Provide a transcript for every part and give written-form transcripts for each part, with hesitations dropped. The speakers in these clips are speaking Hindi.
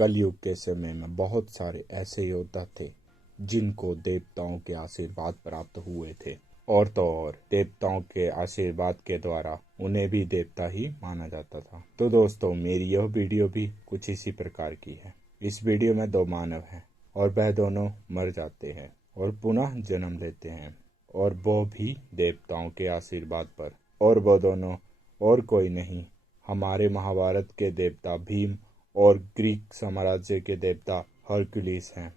कलयुग के समय में बहुत सारे ऐसे योद्धा थे जिनको देवताओं के आशीर्वाद प्राप्त हुए थे। और तो और देवताओं के आशीर्वाद के द्वारा उन्हें भी देवता ही माना जाता था। तो दोस्तों, मेरी यह वीडियो भी कुछ इसी प्रकार की है। इस वीडियो में दो मानव हैं और वह दोनों मर जाते हैं और पुनः जन्म लेते हैं, और वो भी देवताओं के आशीर्वाद पर। और वो दोनों और कोई नहीं, हमारे महाभारत के देवता भीम और ग्रीक साम्राज्य के देवता हरक्यूलिस हैं।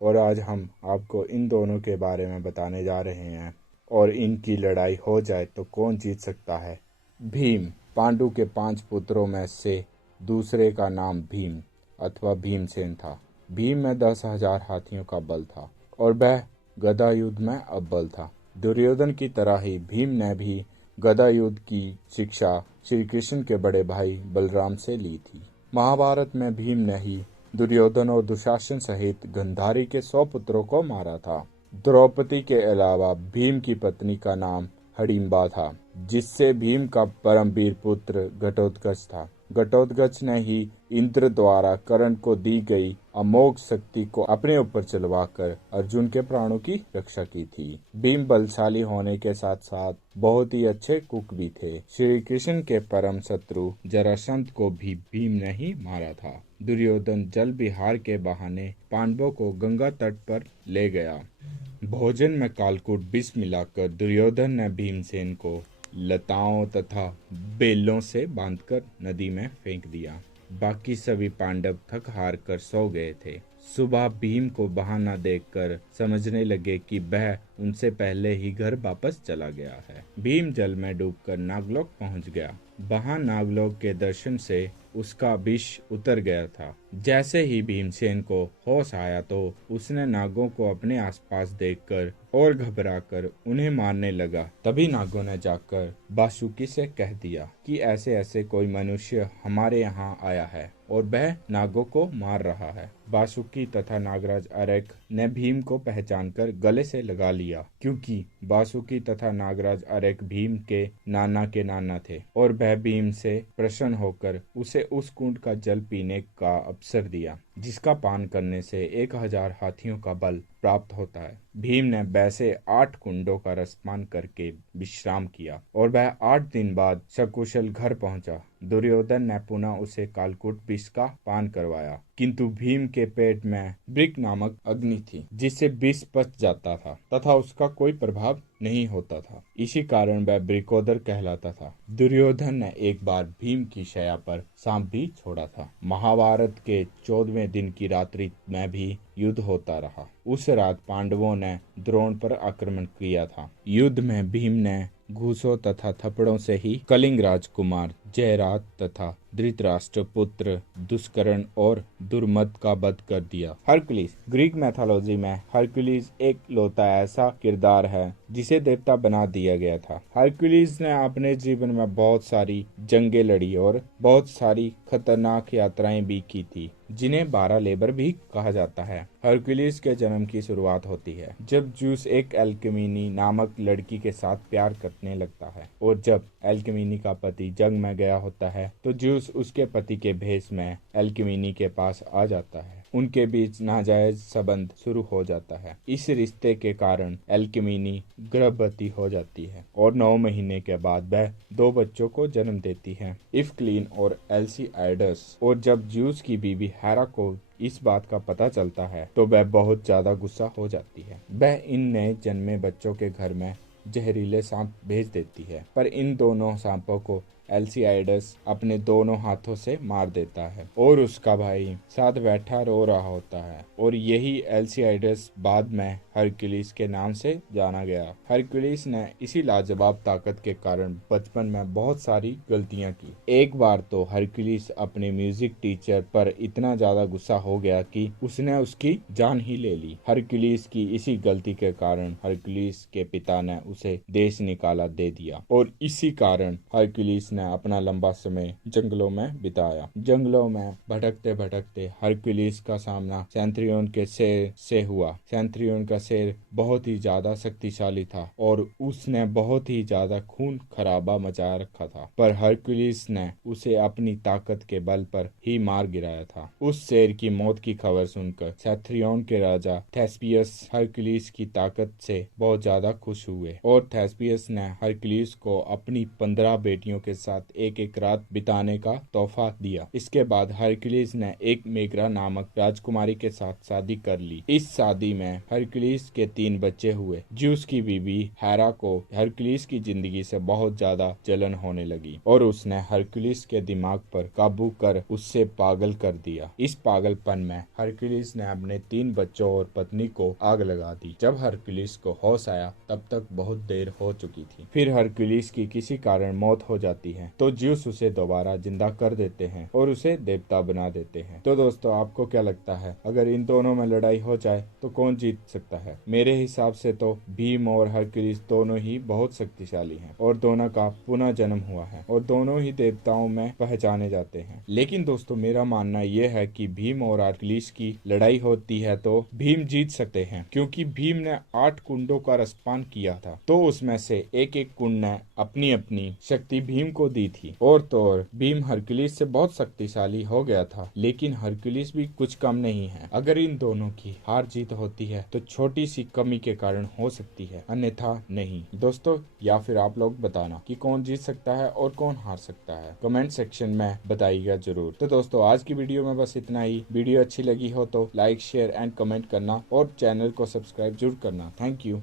और आज हम आपको इन दोनों के बारे में बताने जा रहे हैं। और इनकी लड़ाई हो जाए तो कौन जीत सकता है। भीम पांडु के 5 पुत्रों में से दूसरे का नाम भीम अथवा भीमसेन था। भीम में 10,000 हाथियों का बल था और वह गदा युद्ध में अव्वल था। दुर्योधन की तरह ही भीम ने भी गदा युद्ध की शिक्षा श्री कृष्ण के बड़े भाई बलराम से ली थी। महाभारत में भीम ने ही दुर्योधन और दुशासन सहित गंधारी के 100 पुत्रों को मारा था। द्रौपदी के अलावा भीम की पत्नी का नाम हडिम्बा था, जिससे भीम का परमवीर पुत्र घटोत्कच था। घटोत्कच ने ही इंद्र द्वारा कर्ण को दी गई अमोघ शक्ति को अपने ऊपर चलवाकर अर्जुन के प्राणों की रक्षा की थी। भीम बलशाली होने के साथ साथ बहुत ही अच्छे कुक भी थे। श्री कृष्ण के परम शत्रु जरासंध को भी भीम ने ही मारा था। दुर्योधन जल विहार के बहाने पांडवों को गंगा तट पर ले गया। भोजन में कालकूट विष मिलाकर दुर्योधन ने भीमसेन को लताओं तथा बेलों से बांधकर नदी में फेंक दिया। बाकी सभी पांडव थक हार कर सो गए थे। सुबह भीम को बहाना देखकर समझने लगे कि वह उनसे पहले ही घर वापस चला गया है। भीम जल में डूबकर नागलोक पहुंच गया। वहां नागलोक के दर्शन से उसका विष उतर गया था। जैसे ही भीमसेन को होश आया तो उसने नागों को अपने आसपास देखकर और घबराकर उन्हें मारने लगा। तभी नागों ने जाकर वासुकी से कह दिया कि ऐसे ऐसे कोई मनुष्य हमारे यहाँ आया है और वह नागों को मार रहा है। वासुकी तथा नागराज अरेक ने भीम को पहचानकर गले से लगा लिया, क्योंकि वासुकी तथा नागराज अरेक भीम के नाना थे और वह भीम से प्रसन्न होकर उसे उस कुंड का जल पीने का अवसर दिया, जिसका पान करने से 1000 हाथियों का बल प्राप्त होता है। भीम ने वैसे 8 कुंडों का रसपान करके विश्राम किया और वह 8 दिन बाद सकुशल घर पहुंचा। दुर्योधन ने पुनः उसे कालकूट विष का पान करवाया, किंतु भीम के पेट में ब्रिक नामक अग्नि थी, जिससे विष पच जाता था तथा उसका कोई प्रभाव नहीं होता था। इसी कारण वह ब्रिकोदर कहलाता था। दुर्योधन ने एक बार भीम की शया पर सांप भी छोड़ा था। महाभारत के 14वें दिन की रात्रि में भी युद्ध होता रहा। उस रात पांडवों ने द्रोण पर आक्रमण किया था। युद्ध में भीम ने घूसों तथा थप्पड़ों से ही कलिंग राजकुमार जयरात तथा धृतराष्ट्र पुत्र दुष्कर्ण और दुर्मद का वध कर दिया। हरक्यूलिस ग्रीक मैथोलॉजी में हरक्यूलिस एक लौता ऐसा किरदार है जिसे देवता बना दिया गया था। हरक्यूलिस ने अपने जीवन में बहुत सारी जंगें लड़ी और बहुत सारी खतरनाक यात्राएं भी की थी, जिन्हें 12 लेबर भी कहा जाता है। हरक्यूलिस के जन्म की शुरुआत होती है जब ज्यूस एक एल्केमिनी नामक लड़की के साथ प्यार करने लगता है, और जब एल्केमिनी का पति जंग में गया होता है तो ज्यूस उसके पति के भेष में एल्केमिनी के पास आ जाता है। उनके बीच नाजायज संबंध शुरू हो जाता है। इस रिश्ते के कारण एल्केमिनी गर्भवती हो जाती है और 9 महीने के बाद वह 2 बच्चों को जन्म देती है, इफ्क्लीन और एल्सीआइडस। और जब ज्यूस की बीवी हेरा को इस बात का पता चलता है तो वह बहुत ज्यादा गुस्सा हो जाती है। वह इन नए जन्मे बच्चों के घर में जहरीले सांप भेज देती है, पर इन दोनों सांपों को एल्सीआइडस अपने दोनों हाथों से मार देता है और उसका भाई साथ बैठा रो रहा होता है। और यही एल्सीआइडस बाद में हरक्यूलिस के नाम से जाना गया। हरक्यूलिस ने इसी लाजवाब ताकत के कारण बचपन में बहुत सारी गलतियां की। एक बार तो हरक्यूलिस अपने म्यूजिक टीचर पर इतना ज्यादा गुस्सा हो गया कि उसने उसकी जान ही ले ली। हरक्यूलिस की इसी गलती के कारण हरक्यूलिस के पिता ने उसे देश निकाला दे दिया और इसी कारण हरक्यूलिस ने अपना लंबा समय जंगलों में बिताया। जंगलों में भटकते भटकते हरक्यूलिस का सामना सेंथ्रियन के शेर से हुआ। सेंथ्रियन का शेर बहुत ही ज्यादा शक्तिशाली था और उसने बहुत ही ज्यादा खून खराबा मचा रखा था, पर हरक्यूलिस ने उसे अपनी ताकत के बल पर ही मार गिराया था। उस शेर की मौत की खबर सुनकर सेंथ्रियन के राजा थेस्पियस हरक्यूलिस की ताकत से बहुत ज्यादा खुश हुए और थेस्पियस ने हरक्यूलिस को अपनी 15 बेटियों के साथ एक एक रात बिताने का तोहफा दिया। इसके बाद हरक्यूलिस ने एक मेग्रा नामक राजकुमारी के साथ शादी कर ली। इस शादी में हरक्यूलिस के 3 बच्चे हुए। ज्यूस की बीबी हेरा को हरक्यूलिस की जिंदगी से बहुत ज्यादा जलन होने लगी और उसने हरक्यूलिस के दिमाग पर काबू कर उससे पागल कर दिया। इस पागलपन में हरक्यूलिस ने अपने 3 बच्चों और पत्नी को आग लगा दी। जब हरक्यूलिस को होश आया तब तक बहुत देर हो चुकी थी। फिर हरक्यूलिस की किसी कारण मौत हो जाती है तो ज्यूस उसे दोबारा जिंदा कर देते हैं और उसे देवता बना देते हैं। तो दोस्तों, आपको क्या लगता है, अगर इन दोनों में लड़ाई हो जाए तो कौन जीत सकता है? मेरे हिसाब से तो भीम और हरक्यूलिस दोनों ही बहुत शक्तिशाली हैं और दोनों का पुनः जन्म हुआ है और दोनों ही देवताओं में पहचाने जाते हैं। लेकिन दोस्तों, मेरा मानना यह है कि भीम और हरक्यूलिस की लड़ाई होती है तो भीम जीत सकते हैं, क्योंकि भीम ने 8 कुंडों का रसपान किया था, तो उसमें से एक एक कुंड ने अपनी अपनी शक्ति भीम को दी थी। और तो और भीम हरक्यूलिस से बहुत शक्तिशाली हो गया था, लेकिन हरक्यूलिस भी कुछ कम नहीं है। अगर इन दोनों की हार जीत होती है तो छोटी सी कमी के कारण हो सकती है, अन्यथा नहीं। दोस्तों, या फिर आप लोग बताना कि कौन जीत सकता है और कौन हार सकता है, कमेंट सेक्शन में बताइएगा जरूर। तो दोस्तों, आज की वीडियो में बस इतना ही। वीडियो अच्छी लगी हो तो लाइक, शेयर एंड कमेंट करना और चैनल को सब्सक्राइब जरूर करना। Thank you.